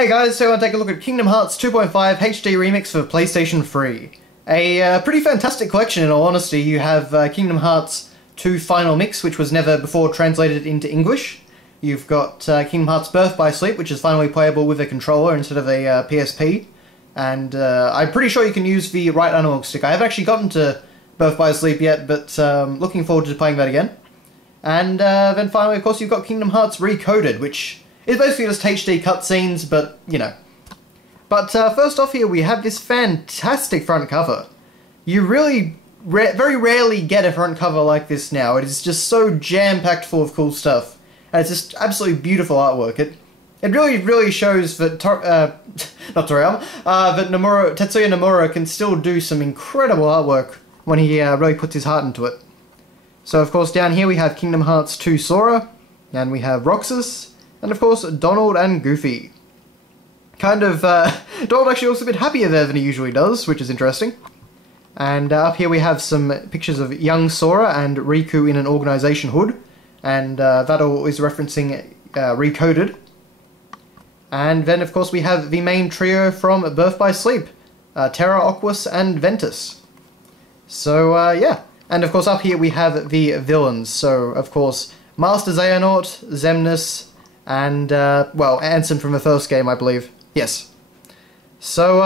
Hey guys, so I want to take a look at Kingdom Hearts 2.5 HD Remix for PlayStation 3. A pretty fantastic collection in all honesty. You have Kingdom Hearts 2 Final Mix, which was never before translated into English. You've got Kingdom Hearts Birth by Sleep, which is finally playable with a controller instead of a PSP. And I'm pretty sure you can use the right analog stick. I haven't actually gotten to Birth by Sleep yet, but looking forward to playing that again. And then finally, of course, you've got Kingdom Hearts Recoded, which is basically just HD cutscenes, but, you know. But first off here, we have this fantastic front cover. You really very rarely get a front cover like this now. It is just so jam-packed full of cool stuff. And it's just absolutely beautiful artwork. It really shows that that Tetsuya Nomura can still do some incredible artwork when he really puts his heart into it. So of course down here we have Kingdom Hearts 2 Sora, and we have Roxas, and of course Donald and Goofy. Kind of, Donald actually looks a bit happier there than he usually does, which is interesting. And up here we have some pictures of young Sora and Riku in an organization hood, and that all is referencing Recoded. And then of course we have the main trio from Birth by Sleep, Terra, Aquas, and Ventus. So yeah, and of course up here we have the villains. So of course Master Xehanort, Xemnas, and well, Ansem from the first game, I believe. Yes. So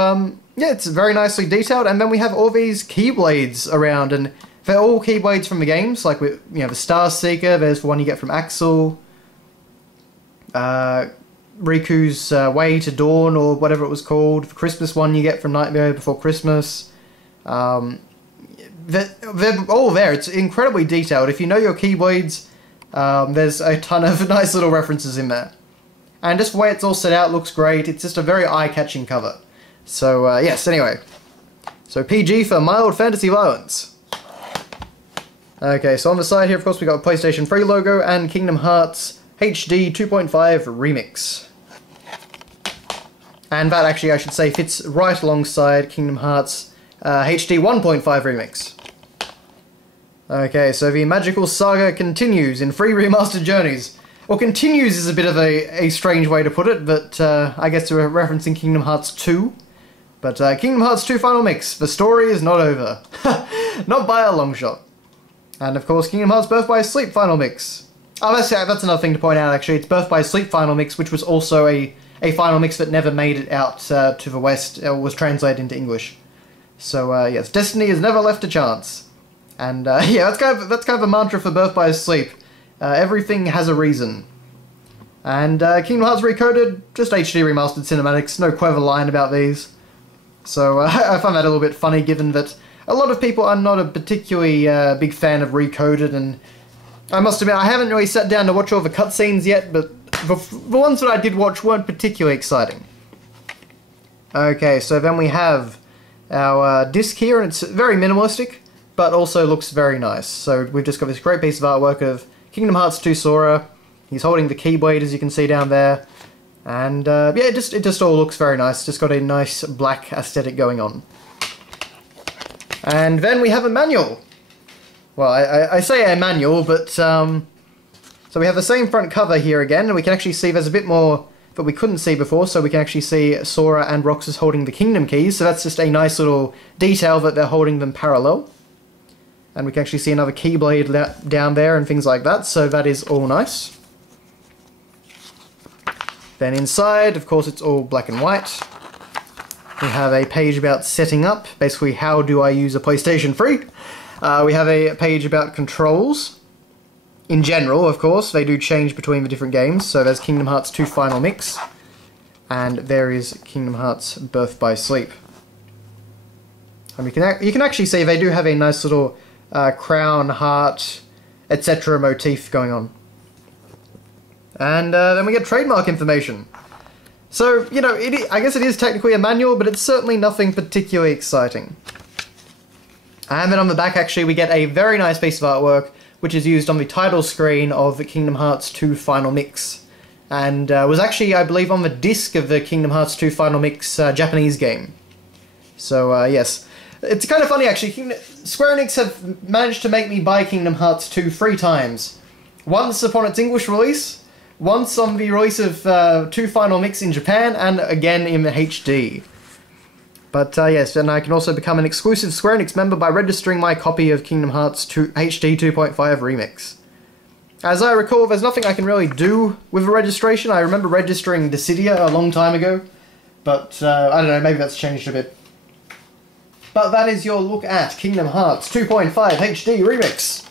yeah, it's very nicely detailed, and then we have all these Keyblades around, and they're all Keyblades from the games, like with, you know, the Star Seeker. There's the one you get from Axel. Riku's Way to Dawn, or whatever it was called. The Christmas one you get from Nightmare Before Christmas. They're all there. It's incredibly detailed. If you know your Keyblades, there's a ton of nice little references in there. And just the way it's all set out looks great. It's just a very eye-catching cover. So, yes, anyway. So, PG for mild fantasy violence. Okay, so on the side here, of course, we got a PlayStation 3 logo and Kingdom Hearts HD 2.5 Remix. And that actually, I should say, fits right alongside Kingdom Hearts HD 1.5 Remix. Okay, so the magical saga continues in 3 remastered journeys. Well, continues is a bit of a strange way to put it, but I guess we're referencing Kingdom Hearts 2. But Kingdom Hearts 2 Final Mix, the story is not over. Not by a long shot. And of course, Kingdom Hearts Birth by Sleep Final Mix. Oh, that's another thing to point out, actually. It's Birth by Sleep Final Mix, which was also a Final Mix that never made it out to the West, or was translated into English. So, yes, Destiny has never left a chance. And, yeah, that's kind of a mantra for Birth by Sleep. Everything has a reason. And Kingdom Hearts Recoded, just HD remastered cinematics, no clever line about these. So I find that a little bit funny, given that a lot of people are not a particularly big fan of Recoded, and I must admit I haven't really sat down to watch all the cutscenes yet, but the ones that I did watch weren't particularly exciting. Okay, so then we have our disc here, and it's very minimalistic, but also looks very nice. So we've just got this great piece of artwork of Kingdom Hearts 2 Sora. He's holding the Keyblade, as you can see down there. And yeah, it just all looks very nice. Just got a nice black aesthetic going on. And then we have a manual. Well, I say a manual, but so we have the same front cover here again, and we can actually see there's a bit more that we couldn't see before, so we can actually see Sora and Roxas holding the Kingdom Keys, so that's just a nice little detail that they're holding them parallel. And we can actually see another Keyblade down there and things like that, so that is all nice. Then inside, of course, it's all black and white. We have a page about setting up, basically how do I use a PlayStation 3. We have a page about controls. In general, of course, they do change between the different games, so there's Kingdom Hearts 2 Final Mix, and there is Kingdom Hearts Birth by Sleep. And you can actually see they do have a nice little crown, heart, etc. motif going on. And then we get trademark information. So, you know, I guess it is technically a manual, but it's certainly nothing particularly exciting. And then on the back, actually, we get a very nice piece of artwork, which is used on the title screen of the Kingdom Hearts 2 Final Mix. And was actually, I believe, on the disc of the Kingdom Hearts 2 Final Mix Japanese game. So, yes. It's kind of funny, actually. Square Enix have managed to make me buy Kingdom Hearts 2 3 times. Once upon its English release, once on the release of 2 Final Mix in Japan, and again in HD. But yes, and I can also become an exclusive Square Enix member by registering my copy of Kingdom Hearts 2 HD 2.5 Remix. As I recall, there's nothing I can really do with a registration. I remember registering Dissidia a long time ago, but I don't know, maybe that's changed a bit. But that is your look at Kingdom Hearts 2.5 HD Remix.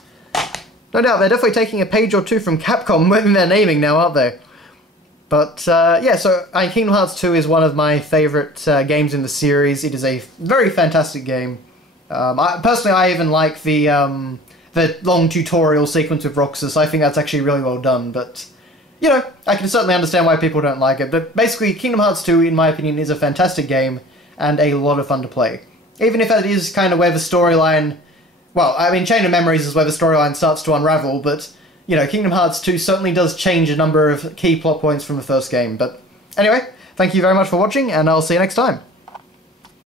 No doubt, they're definitely taking a page or two from Capcom when they're naming now, aren't they? But yeah, so Kingdom Hearts 2 is one of my favourite games in the series. It is a very fantastic game. Personally, I even like the long tutorial sequence with Roxas. I think that's actually really well done, but, you know, I can certainly understand why people don't like it. But basically, Kingdom Hearts 2, in my opinion, is a fantastic game and a lot of fun to play. Even if it is kind of where the storyline... Well, I mean, Chain of Memories is where the storyline starts to unravel, but, you know, Kingdom Hearts 2 certainly does change a number of key plot points from the first game. But anyway, thank you very much for watching, and I'll see you next time.